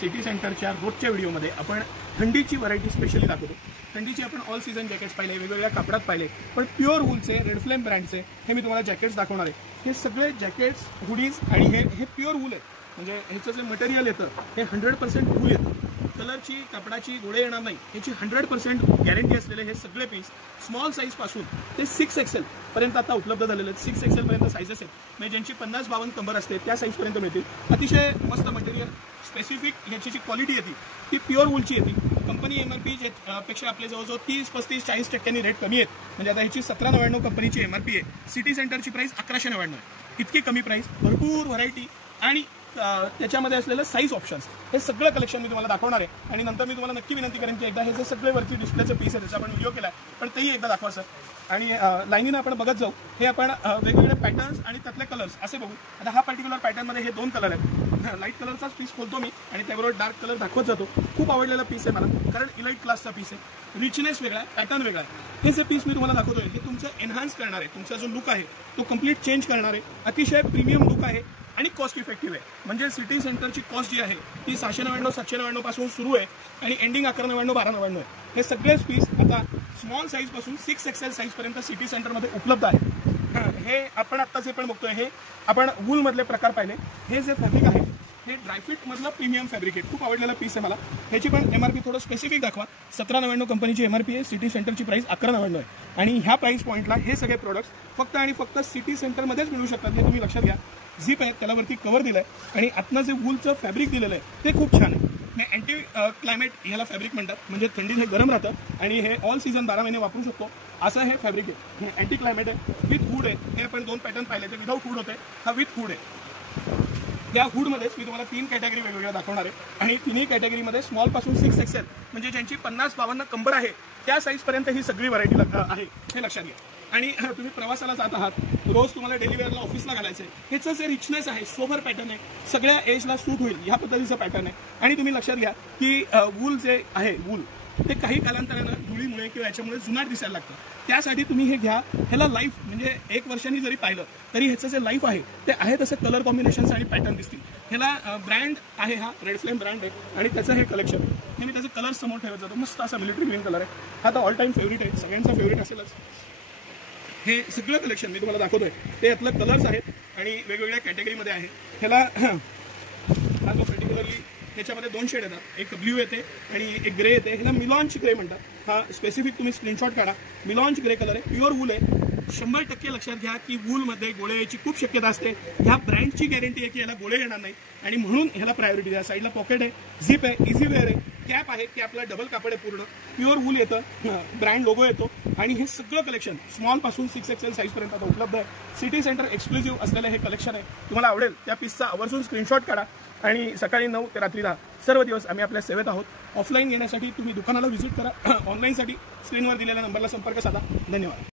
City सेंटरच्या रोजच्या व्हिडिओमध्ये आपण थंडीची व्हरायटी स्पेशली दाखवतो। थंडीची आपण ऑल सीझन जॅकेट्स पाहिले, वेगवेगळ्या कापडात पाहिले, पण प्युअर वूलचे रेड फ्लेम ब्रँडचे हे मी तुम्हाला जॅकेट्स दाखवणार आहे। हे सगळे जॅकेट्स, हुडीज आणि हे प्युअर वूल आहे, म्हणजे ह्याचं जे मटेरियल येतं हे 100% वूल येतं। कलरची, कापडाची गोळे येणार नाही, याची 100% गॅरंटी असलेले हे सगळे पीस स्मॉल साईज पासून ते 6XL पर्यंत आता उपलब्ध झालेले आहेत। 6XL पर्यंत साईजेस आहेत, म्हणजे ज्यांची 50-52 कंबर असते त्या साईज पर्यंत मिळतील। अतिशय मस्त मटेरियल, स्पेसिफिक ह्याची जी क्वालिटी येते ती प्युअर वूलची येते। कंपनी MRP पेक्षा आपले जवळजवळ 30-35-40% रेट कमी आहेत, म्हणजे आता ह्याची 1799 कंपनीची MRP आहे। सिटी सेंटरची प्राइस 1199 आहे। इतकी कमी प्राइस, भरपूर व्हरायटी आणि त्याच्यामध्ये असलेलं साईज ऑप्शन्स, हे सगळं कलेक्शन मी तुम्हाला दाखवणार आहे। आणि नंतर मी तुम्हाला नक्की विनंती करेन की एकदा हे जे सगळे वरती डिस्प्लेचे पीस आहे त्याचा आपण व्हिडिओ केला आहे, पण तेही एकदा दाखवा सर। आणि लाईनीनं आपण बघत जाऊ, हे आपण वेगवेगळे पॅटर्न्स आणि त्यातले कलर्स असे बघू। आता हा पर्टिक्युलर पॅटर्नमध्ये हे 2 कलर आहेत। लाईट कलरचाच पीस खोलतो मी आणि त्याबरोबर डार्क कलर दाखवत जातो। खूप आवडलेला पीस आहे मला, कारण इलाइट क्लासचा पीस आहे, रिचनेस वेगळा आहे, पॅटर्न वेगळा आहे। हे जे पीस मी तुम्हाला दाखवतोय हे तुमचं एनहान्स करणार आहे, तुमचा जो लुक आहे तो कम्प्लीट चेंज करणार आहे। अतिशय प्रीमियम लुक आहे आणि कॉस्ट इफेक्टिव्ह आहे। म्हणजे सिटी सेंटरची कॉस्ट जी आहे ती 699-799 पासून सुरू आहे आणि एंडिंग 1199-1299 आहे। हे सगळेच पीस आता स्मॉल साईज पासून 6XL साईज पर्यंत सिटी सेंटरमध्ये उपलब्ध आहे। हे आपण आता जे पण बघतोय हे आपण वूल मधले प्रकार पाहिले। हे जे फॅब्रिक आहे हे ड्रायफिट मधलं प्रीमियम फॅब्रिक आहे, खूप आवडलेला पीस आहे मला। ह्याची पण MRP थोडं स्पेसिफिक दाखवा। 1799 कंपनीची MRP आहे, सिटी सेंटरची प्राइस 1199 आहे। आणि ह्या प्राइस पॉईंटला हे सगळे प्रोडक्ट्स फक्त आणि फक्त सिटी सेंटरमध्येच मिळू शकतात, हे तुम्ही लक्षात घ्या। झिप आहे, त्याला वरती कव्हर दिलंय आणि आतनं जे वूलचं फॅब्रिक दिलेलं आहे ते खूप छान आहे। हे अँटी क्लायमेट ह्याला फॅब्रिक म्हणतात, म्हणजे थंडीत हे गरम राहतं आणि हे ऑल सीझन 12 महिने वापरू शकतो असं हे फॅब्रिक आहे। हे अँटी क्लायमेट आहे, विथ हुड आहे। हे आपण 2 पॅटर्न पाहिले, ते विदाऊट हुड होते, हा विथ हुड आहे। या हुडमध्येच मी तुम्हाला 3 कॅटेगरी वेगवेगळ्या दाखवणार आहे आणि तिन्ही कॅटेगरीमध्ये स्मॉल पासून 6XL, म्हणजे ज्यांची 50-52 कंबर आहे त्या साईजपर्यंत ही सगळी व्हरायटी आहे, हे लक्षात घ्या। आणि तुम्ही प्रवासाला जात आहात, रोज तुम्हाला डेली वेअरला ऑफिसला घालायचं आहे, ह्याचं जे रिचनेस आहे, सोबर पॅटर्न आहे, सगळ्या एजला सूट होईल ह्या पद्धतीचं पॅटर्न आहे। आणि तुम्ही लक्षात घ्या की वूल जे आहे, वूल ते काही कालांतरानं धुळीमुळे किंवा याच्यामुळे जुनाट दिसायला लागतं, त्यासाठी तुम्ही हे घ्या। ह्याला लाईफ, म्हणजे 1 वर्षांनी जरी पाहिलं तरी ह्याचं जे लाईफ आहे ते आहे तसे कलर कॉम्बिनेशन्स आणि पॅटर्न दिसतील। ह्याला ब्रँड आहे, हा रेड फ्लेम ब्रँड आहे आणि त्याचं हे कलेक्शन आहे। हे मी त्याचे कलर समोर ठेवत जातो, मस्त असा मिलिटरी ग्रीन कलर आहे, हा तर ऑल टाइम फेवरेट आहे, सगळ्यांचा फेवरेट असेलच। हे सगळं कलेक्शन मी तुम्हाला दाखवतोय ते यातलं कलर्स आहेत आणि वेगवेगळ्या कॅटेगरीमध्ये आहे। ह्याला हा जो पर्टिक्युलरली ह्याच्यामध्ये 2 शेड येतात, एक ब्ल्यू येते आणि एक ग्रे येते, ह्याला मिलॉन्च ग्रे म्हणतात। हा स्पेसिफिक तुम्ही स्क्रीनशॉट काढा, मिलॉन्च ग्रे कलर आहे, प्युअर वूल आहे। 100% लक्षात घ्या की वूलमध्ये गोळे यायची खूप शक्यता असते। ह्या ब्रँडची गॅरंटी आहे की याला गोळे येणार नाही आणि म्हणून ह्याला प्रायोरिटी द्या। साईडला पॉकेट आहे, झिप आहे, इझी वेअर आहे, कॅप आहे, कॅपला डबल कापड आहे, पूर्ण प्युअर वूल येतं, ब्रँड लोगो येतो। आणि हे सगळं कलेक्शन स्मॉल पासून 6XL साईजपर्यंत आता उपलब्ध आहे। सिटी सेंटर एक्सक्लुझिव्ह असलेलं हे कलेक्शन आहे, तुम्हाला आवडेल। त्या पीसचा आवर्जून स्क्रीनशॉट काढा आणि सकाळी 9 ते रात्री 10 सर्व दिवस आम्ही आपल्या सेवेत आहोत। ऑफलाईन घेण्यासाठी तुम्ही दुकानाला व्हिजिट करा, ऑनलाईनसाठी स्क्रीनवर दिलेल्या नंबरला संपर्क साधा। धन्यवाद।